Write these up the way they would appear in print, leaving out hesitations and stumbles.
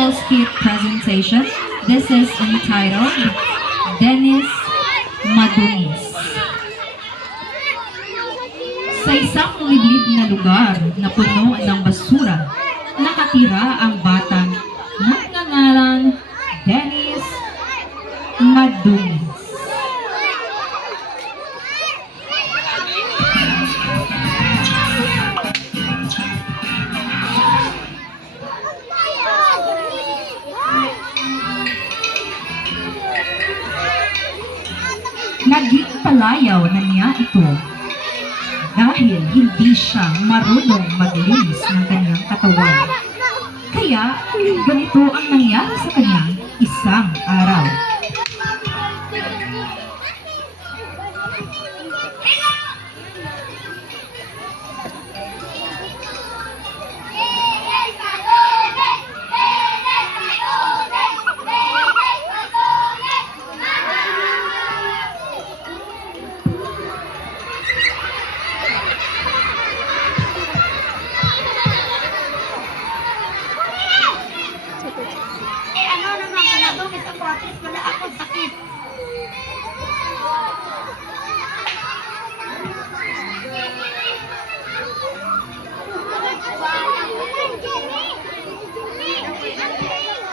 musical skit presentation. This is entitled Dennis Madungis. Sa isang liblib na lugar na puno ng basura, nakatira ang batang nagngangalang Dennis Madungis. Naging palayaw na niya ito dahil hindi siya marunong maglinis ng kanyang katawan. Kaya ganito ang nangyari sa kanya isang araw.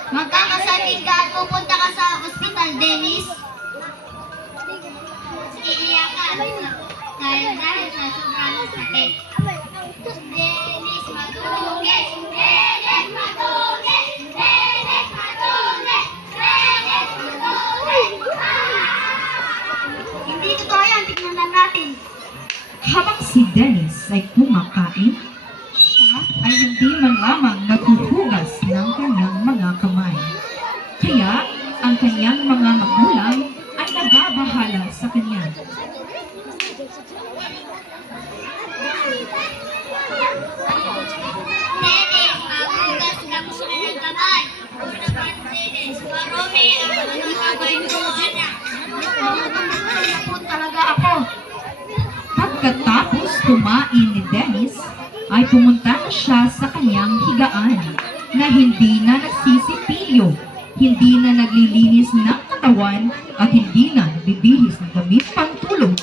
Magkakasakit ka at pupunta ka sa ospital, Dennis. Iiyak ka dahil sa sobrang sakit. Dennis Madungis! Dennis Madungis! Dennis Madungis! Dennis Madungis! Hindi totoo yan, tignan na natin. Habang si Dennis ay kumakain, siya ay hindi man lamang naghuhugas ng kanyang mga kamay. Kaya ang kanyang mga magulang ay nababahala sa kanya. Dennis, magugas ka mo siya ng kamay. Dennis, marumi ang mga kamay ko. Napun talaga ako. Pagkatapos kumain ni Dennis, ay pumunta na siya sa kanyang higaan na hindi na nagsisipilyo, hindi na naglilinis ng katawan at hindi na nagbibihis ng damit pantulog.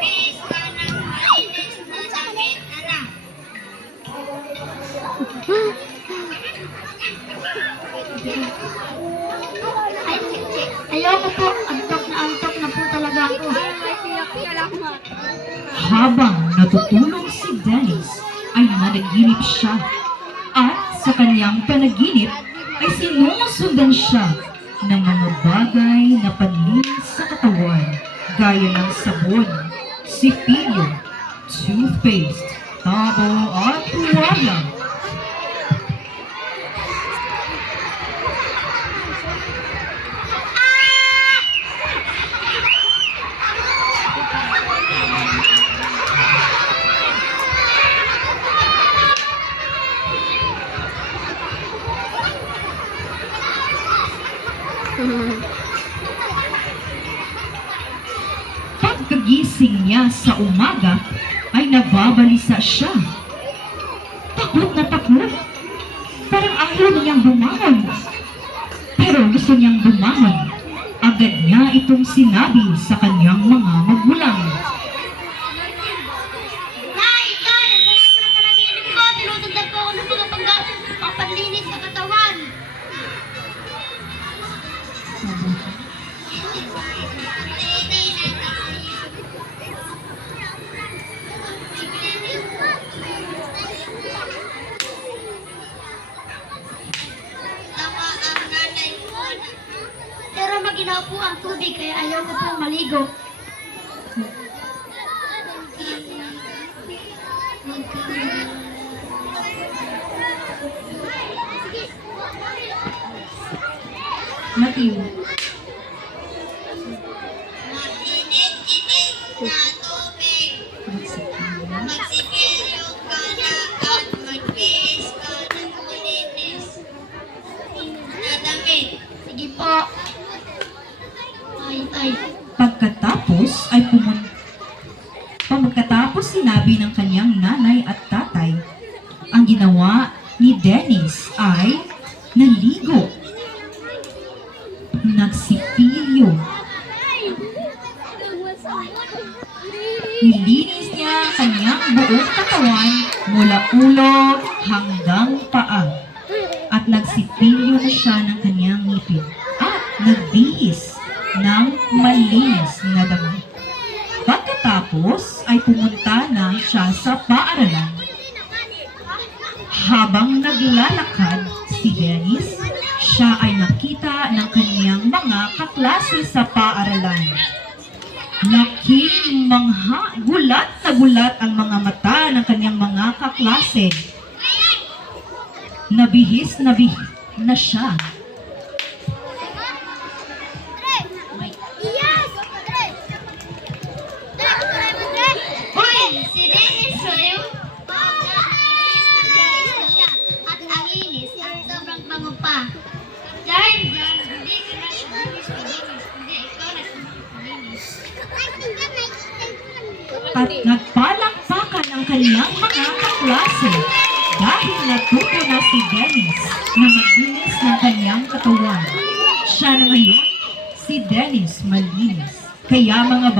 Dennis, ka ng malinis na sakit, anak. Ayoko po, antok na po talaga ako. Habang natutulog si Dennis, ay nanaginip siya. At sa kanyang panaginip ay sinusundan siya ng mga bagay na panlinis sa katawan, gaya ng sabon, sipilyo, toothpaste, tabo at tuwalya. Pagkagising niya sa umaga, ay nababalisa siya. Takot na takot. Parang ayaw niyang bumangon. Pero gusto niyang bumangon. Agad niya itong sinabi sa kanyang mga magulang. Nay! Ang sarap ko ng panaginip ko. Tinutugtog ko ako ng mga panlinis sa katawan. Tawa ang nanay ko. Pero maginaw po ang tubig kaya ayaw ko pong maligo. Matthew. Mainit-init na tubig. Magsipilyo ka na at magbihis ka ng malinis na damit. Sige po. Ay. Pagkatapos sinabi ng kanyang kanyang nanay at tatay, ang ginawa ni Dennis ay naligo, nagsipilyo, nilinis niya ang kanyang buong katawan mula ulo hanggang paa at nagsipilyo na siya ng kanyang ngipin at nagbihis ng malinis na damit. Pagkatapos ay pumunta na siya sa paaralan. Habang naglalakad si Dennis, siya ay nakita ng kanyang mga kaklase sa paaralan. Laking mangha, gulat na gulat ang mga mata ng kanyang mga kaklase. Nabihis na siya. Hoy, si Dennis Soyo. At ang linis at sobrang bango pa. Dahil dyan, hindi ka na sumilis sa linis. Hindi, ikaw na sumilis. At nagpalakpakan ang kanyang mga kaklase dahil natuto na si Dennis na maglinis ng kanyang katawan. Siya na ngayon, si Dennis malinis. Kaya mga